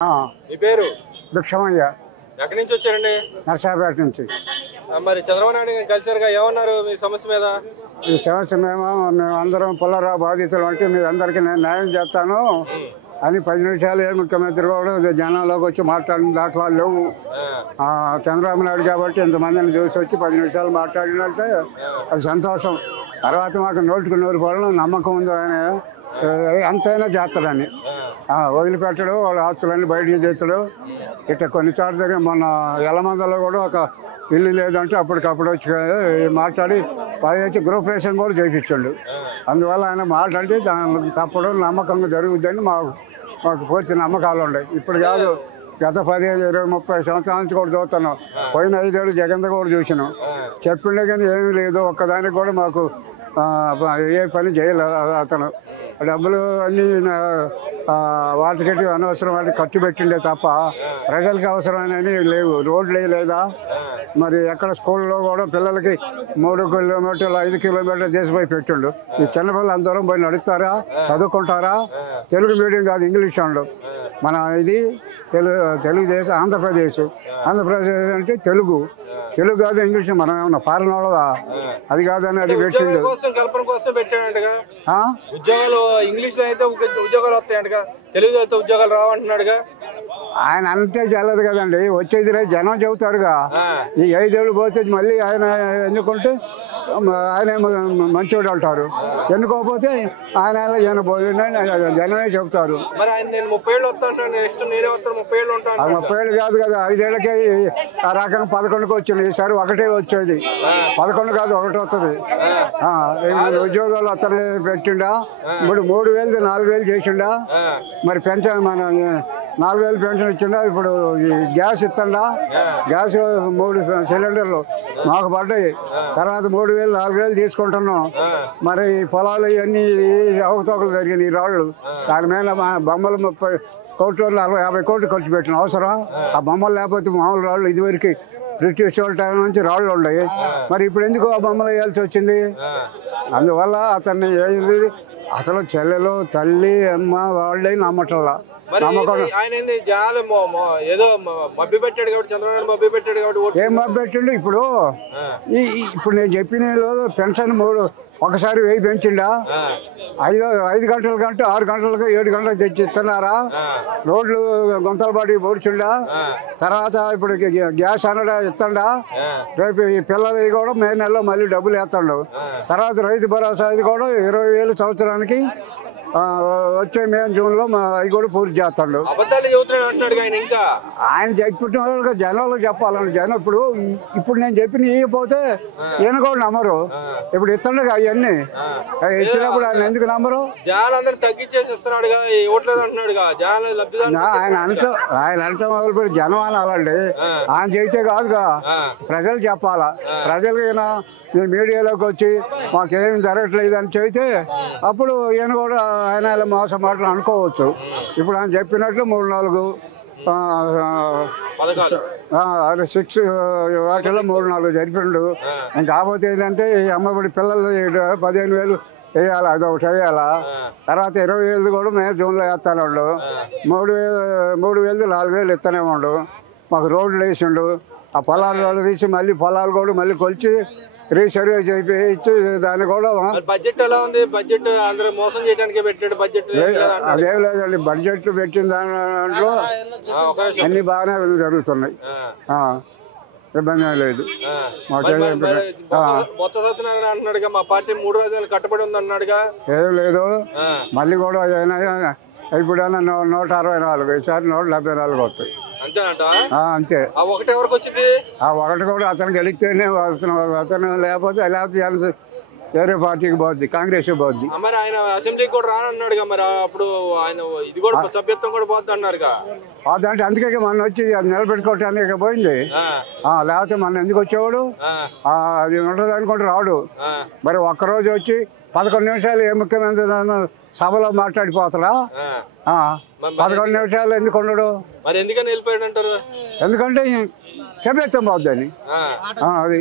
మీ పేరు? భిక్షమయ్య. ఎక్కడి నుంచి వచ్చారండి? నర్సాపేట నుంచి. మరి చంద్రబాబు నాయుడు కలిసారుగా, ఏమన్నారు మీ సమస్య మీద? ఈ సమస్య మేము అందరం పుల్లారావు బాధితులు అంటే మీ అందరికీ నేను న్యాయం చేస్తాను అని 10 నిమిషాలు ముఖ్యమంత్రి కూడా జనంలోకి వచ్చి మాట్లాడిన దాఖలాలు లేవు. చంద్రబాబు నాయుడు కాబట్టి ఇంతమందిని చూసి వచ్చి 10 నిమిషాలు మాట్లాడినంటే అది సంతోషం. తర్వాత మాకు నోటికి నోరు పడడం నమ్మకం ఉంది. ఆయన అంతైనా చేస్తాడని వదిలిపెట్టడు. వాళ్ళ ఆస్తులన్నీ బయటకు చేస్తాడు. ఇట్లా కొన్ని చోట్ల దగ్గర మొన్న ఎల్లమందలో కూడా ఒక ఇల్లు లేదంటే అప్పటికప్పుడు వచ్చి మాట్లాడి వచ్చి గృహప్రవేశం కూడా చేయించాడు. అందువల్ల ఆయన మాట్లాడి దాని తప్పడం నమ్మకంగా జరుగుద్దని మాకు పూర్తి నమ్మకాలు ఉన్నాయి. ఇప్పుడు కాదు, గత 15, 20, 30 సంవత్సరాల నుంచి కూడా చూస్తున్నాం. పోయిన 5 ఏళ్ళు జగన్ కూడా చూసినాం. చెప్పిండే కానీ ఏమీ లేదు. ఒక్కదానికి కూడా మాకు ఏ పని చేయలేదు. అతను డబ్బులు అన్నీ వాటికి అనవసరం వాటికి ఖర్చు పెట్టిండే తప్ప ప్రజలకు అవసరమైనవి లేవు. రోడ్లు లేదా, మరి ఎక్కడ స్కూల్లో కూడా పిల్లలకి 3 కిలోమీటర్లు 5 కిలోమీటర్లు చేసిపోయి పెట్టిండు. ఈ చిన్నపిల్లలు అందరం పోయి నడుస్తారా, చదువుకుంటారా? తెలుగు మీడియం కాదు, ఇంగ్లీష్ అండు. మన ఇది తెలుగుదేశం, ఆంధ్రప్రదేశ్ అంటే తెలుగు కాదు ఇంగ్లీష్. మనం ఏమన్నా ఫారెన్ వాళ్ళదా? అది కాదని అది పెట్టిండు. ఉద్యోగాలు ఇంగ్లీష్ లో అయితే ఉద్యోగాలు వస్తాయంటగా, తెలుగు అయితే ఉద్యోగాలు రావంటున్నాడుగా. ఆయన అంటే చల్లదు కదండి, వచ్చేది జనం చెబుతారుగా. ఈ 5 ఏళ్ళు పోతే మళ్ళీ ఆయన ఎన్నుకుంటే ఆయన మంచోడు అంటారు. ఎన్నుకోకపోతే ఆయన జనమే చెబుతారు. మరి ఆయన నేను 30 ఏళ్ళు వస్తాను, నెక్స్ట్ నేనే వస్తాను 30 ఏళ్ళు ఉంటాను. 30 ఏళ్ళు కాదు కదా, 5 ఏళ్ళకే ఆ రకంగా 11కి వచ్చింది. ఈసారి 1 వచ్చేది. 11 కాదు, 1 వస్తుంది. ఉద్యోగాలు అతను పెట్టిండా. ఇప్పుడు 3,000 4,000 చేసిండా. మరి పెన్షన్ మన 4,000 పెన్షన్ ఇచ్చిండా. ఇప్పుడు ఈ గ్యాస్ ఇస్తుండా. గ్యాస్ 3 సిలిండర్లు మాకు పడ్డాయి. తర్వాత 3,000 4,000 తీసుకుంటున్నాం. మరి పొలాలు ఇవన్నీ అవకతవకలు జరిగినాయి. రాళ్ళు దాని మీద బొమ్మలు 30 కోట్లు 40-50 కోట్లు ఖర్చు పెట్టిన అవసరం. ఆ బొమ్మలు లేకపోతే మామూలు రాళ్ళు ఇదివరకు బ్రిటిష్ వాళ్ళ టైం నుంచి రాళ్ళు ఉన్నాయి. మరి ఇప్పుడు ఎందుకు ఆ బొమ్మలు వేయాల్సి వచ్చింది? అందువల్ల అతన్ని అసలు చెల్లెలు తల్లి అమ్మ వాళ్ళే నమ్మటంలా. ఏం మబ్బి పెట్టిండు? ఇప్పుడు నేను చెప్పిన పెన్షన్ ఒకసారి 1000 పెంచిండా. 5 గంటల కంటే 6 గంటలకు 7 గంటలకు తెచ్చి ఇస్తున్నారా? రోడ్లు గుంతల బాటి పోడ్చిండా. తర్వాత ఇప్పుడు గ్యాస్ అనడా ఇస్తాడా. రేపు ఈ పిల్లలకి కూడా మే నెలలో మళ్ళీ డబ్బులు వేస్తాడు. తర్వాత రైతు భరోసా ఇది కూడా 20,000 సంవత్సరానికి వచ్చే మే జూన్లో అవి కూడా పూర్తి చేస్తాడు. ఆయన చెప్పిన వాళ్ళకి జనాలు చెప్పాలని. జనం ఇప్పుడు నేను చెప్పిన ఇవ్వకపోతే ఈయన కూడా నమ్మరు. ఇప్పుడు ఇస్తుండగా అవన్నీ ఇచ్చినప్పుడు ఆయన ఎందుకు నమ్మరు? ఆయన అంటే మొదలుపెట్టి జనం అనాలండి. ఆయన చెబితే కాదుగా, ప్రజలు చెప్పాలా. ప్రజలకైనా ఈ మీడియాలోకి వచ్చి మాకేం జరగట్లేదు అని చెబితే అప్పుడు ఈయన కూడా ఆయన మోసం మాటలు అనుకోవచ్చు. ఇప్పుడు ఆయన చెప్పినట్లు 3-4 6 వాటిలో 3-4 జరిపిండు. కాకపోతే ఏంటంటే ఈ అమ్మబడి పిల్లలు 15,000 వేయాలి, అదొకటి వేయాలా. తర్వాత 20,000 కూడా మే జూన్లో వేస్తాను. 3,000 4,000 ఇస్తూనే ఉండు. మాకు రోడ్లు వేసిండు. ఆ పొలాలు తీసి మళ్ళీ పొలాలు కూడా మళ్ళీ కొలిచి రీసర్వే చేయించి దాన్ని కూడా బడ్జెట్ ఎలా ఉంది? బడ్జెట్ అందరూ మోసం చేయడానికి పెట్టాడు. బడ్జెట్ అదేం లేదండి. బడ్జెట్ పెట్టిన దాంట్లో అన్ని బాగానే జరుగుతున్నాయి. ఇబ్బంది లేదు. అంటున్నాడుగా మా పార్టీ 3 రాజధానులు కట్టుబడి ఉంది అన్నాడుగా. ఏం లేదు. మళ్ళీ కూడా ఇప్పుడైనా 164, ఈసారి 174 వస్తాయి. అంతే. ఆ ఒకటి కూడా అతను గెలిస్తేనే అతను లేకపోతే వేరే పార్టీకి పోద్ది, కాంగ్రెస్ పోద్ది. మరి ఆయన అసెంబ్లీకి కూడా రానన్నాడుగా. మరి అప్పుడు ఆయన ఇది కూడా సభ్యత్వం కూడా పోద్ది అన్నారుగా. అంటే అందుకే మన వచ్చి అది నిలబెట్టుకోవటానికి పోయింది. లేకపోతే మన ఎందుకు వచ్చేవాడు? అది ఉంటుంది అనుకుంటే రాడు. మరి ఒక్కరోజు వచ్చి 11 నిమిషాలు ఏ ముఖ్యమంత్రి సభలో మాట్లాడిపోతాడా? 11 నిమిషాలు ఎందుకు ఉండడు? మరి ఎందుకని వెళ్ళిపోయాడు అంటారు? ఎందుకంటే సభ్యత్వం పోద్దని. అది